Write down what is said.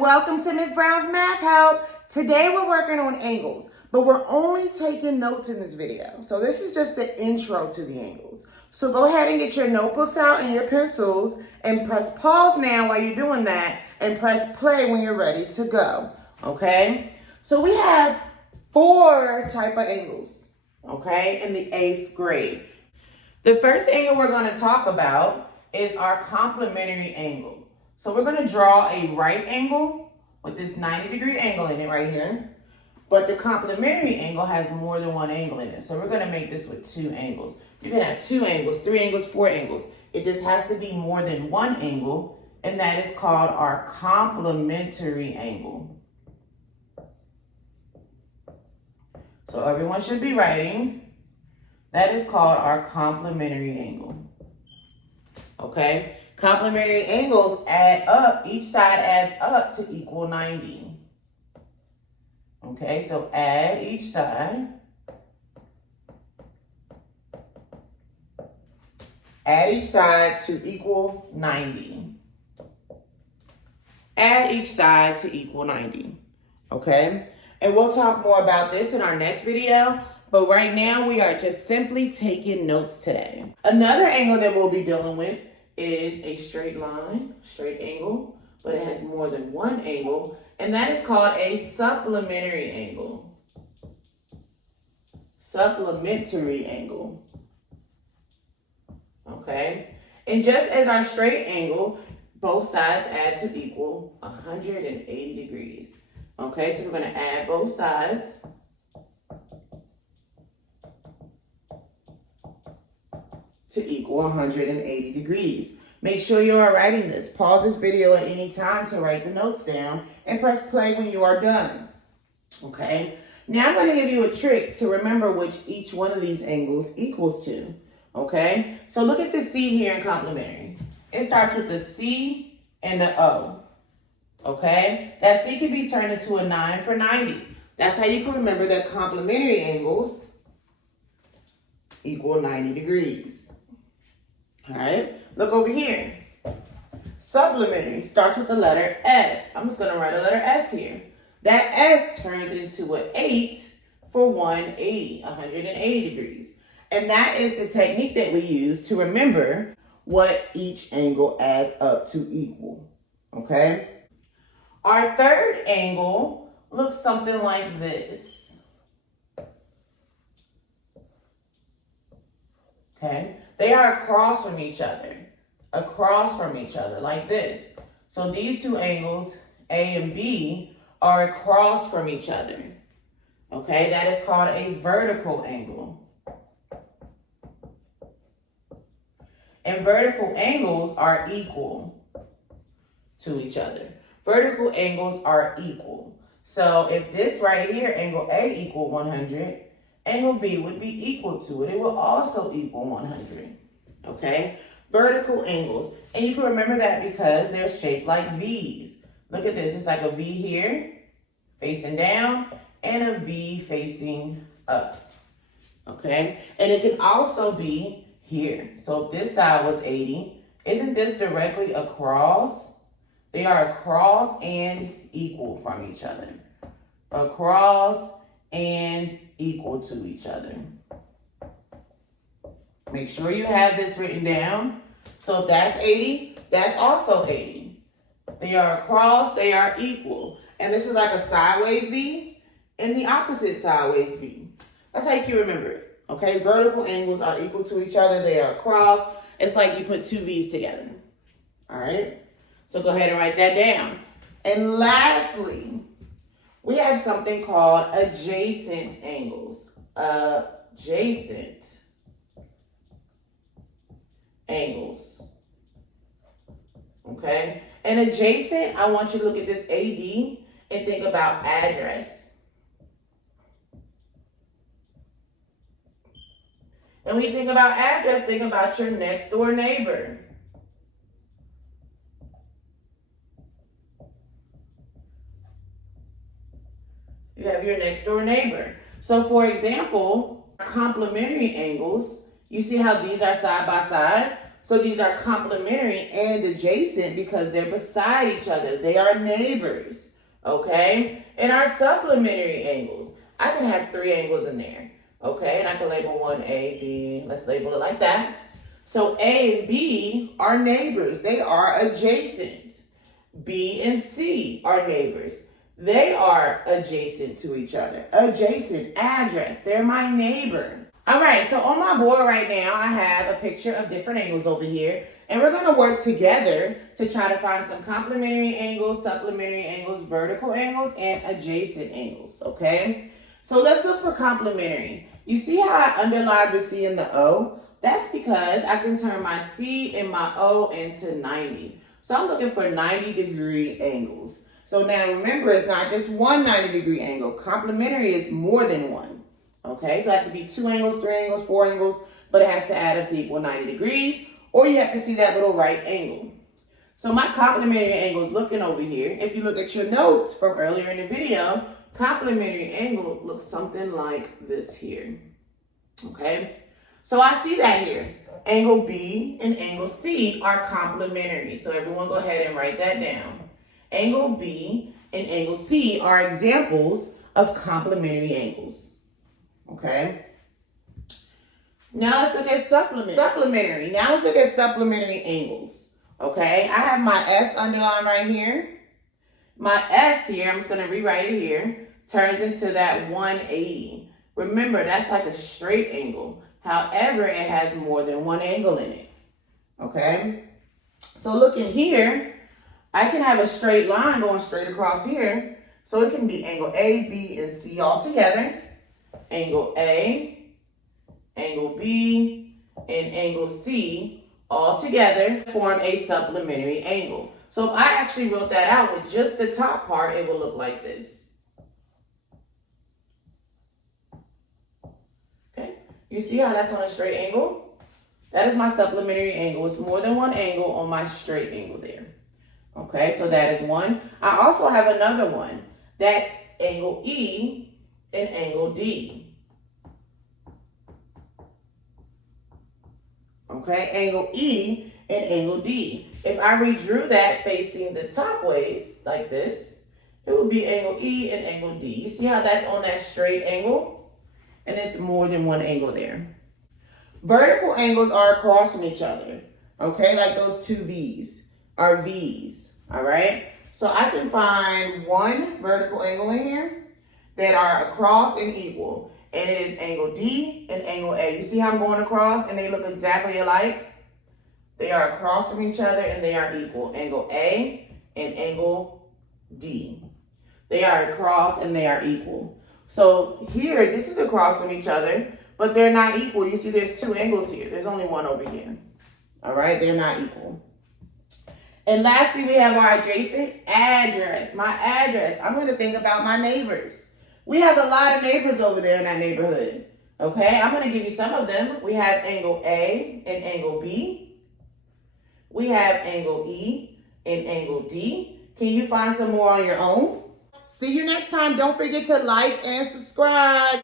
welcome to Miss Brown's Math Help. Today we're working on angles, but we're only taking notes in this video. So this is just the intro to the angles. So go ahead and get your notebooks out and your pencils and press pause now while you're doing that and press play when you're ready to go, okay? So we have 4 type of angles, okay, in the 8th grade. The first angle we're going to talk about is our complementary angle. So we're going to draw a right angle with this 90-degree angle in it right here. But the complementary angle has more than one angle in it. So we're going to make this with 2 angles. You can have 2 angles, 3 angles, 4 angles. It just has to be more than one angle, and that is called our complementary angle. So everyone should be writing. That is called our complementary angle. Okay? Complementary angles add up, each side adds up to equal 90. Okay, so add each side. Add each side to equal 90. Add each side to equal 90. Okay? And we'll talk more about this in our next video, but right now we are just simply taking notes today. Another angle that we'll be dealing with is a straight line, straight angle, but it has more than one angle, and that is called a supplementary angle. Supplementary angle. Okay? And just as our straight angle, both sides add to equal 180 degrees. Okay, so we're going to add both sides. To equal 180 degrees. Make sure you are writing this. Pause this video at any time to write the notes down and press play when you are done. Okay? Now I'm going to give you a trick to remember which each one of these angles equals to. Okay? So look at the C here in complementary. It starts with the C and the O. Okay? That C can be turned into a 9 for 90. That's how you can remember that complementary angles equal 90 degrees. All right, look over here. Supplementary starts with the letter S. I'm just going to write a letter S here. That S turns into an 8 for 180 degrees. And that is the technique that we use to remember what each angle adds up to equal. Okay? Our third angle looks something like this. Okay? They are across from each other, like this. So these 2 angles, A and B, are across from each other. Okay, that is called a vertical angle. And vertical angles are equal to each other. Vertical angles are equal. So if this right here, angle A equal 100, angle B would be equal to it. It will also equal 100. Okay? Vertical angles. And you can remember that because they're shaped like V's. Look at this. It's like a V here, facing down, and a V facing up. Okay? And it can also be here. So if this side was 80, isn't this directly across? They are across and equal from each other. Across and equal to each other. Make sure you have this written down. So if that's 80, that's also 80. They are across, they are equal. And this is like a sideways V and the opposite sideways V. That's how you can remember it. Okay, vertical angles are equal to each other. They are across. It's like you put 2 V's together. All right, so go ahead and write that down. And lastly, we have something called adjacent angles. Adjacent angles. Okay? And adjacent, I want you to look at this AD and think about address. And when you think about address, think about your next door neighbor. You have your next door neighbor. So for example, complementary angles, you see how these are side by side? So these are complementary and adjacent because they're beside each other. They are neighbors, okay? And our supplementary angles, I can have 3 angles in there, okay? And I can label one A, B, let's label it like that. So A and B are neighbors. They are adjacent. B and C are neighbors. They are adjacent to each other. Adjacent, address, they're my neighbor. All right, so on my board right now, I have a picture of different angles over here, and we're gonna work together to try to find some complementary angles, supplementary angles, vertical angles, and adjacent angles, okay? So let's look for complementary. You see how I underlined the C and the O? That's because I can turn my C and my O into 90. So I'm looking for 90-degree angles. So now remember, it's not just one 90-degree angle. Complementary is more than one. Okay, so it has to be 2 angles, 3 angles, 4 angles, but it has to add up to equal 90 degrees, or you have to see that little right angle. So my complementary angle is looking over here. If you look at your notes from earlier in the video, complementary angle looks something like this here. Okay, so I see that here. Angle B and angle C are complementary. So everyone go ahead and write that down. Angle B and angle C are examples of complementary angles. Okay. Now let's look at supplementary. Now let's look at supplementary angles. Okay. I have my S underlined right here. My S here, I'm just going to rewrite it here, turns into that 180. Remember, that's like a straight angle. However, it has more than one angle in it. Okay. So looking here, I can have a straight line going straight across here. So it can be angle A, B, and C all together. Angle A, angle B, and angle C all together form a supplementary angle. So if I actually wrote that out with just the top part, it will look like this. Okay, you see how that's on a straight angle? That is my supplementary angle. It's more than one angle on my straight angle there. Okay, so that is one. I also have another one, that angle E and angle D. Okay, angle E and angle D. If I redrew that facing the top ways like this, it would be angle E and angle D. You see how that's on that straight angle? And it's more than one angle there. Vertical angles are across from each other. Okay, like those 2 V's are V's. All right, so I can find one vertical angle in here that are across and equal. And it is angle D and angle A. You see how I'm going across and they look exactly alike? They are across from each other and they are equal. Angle A and angle D. They are across and they are equal. So here, this is across from each other, but they're not equal. You see there's 2 angles here. There's only one over here. All right, they're not equal. And lastly, we have our adjacent address. My address, I'm going to think about my neighbors. We have a lot of neighbors over there in that neighborhood. Okay, I'm going to give you some of them. We have angle A and angle B. We have angle E and angle D. Can you find some more on your own? See you next time. Don't forget to like and subscribe.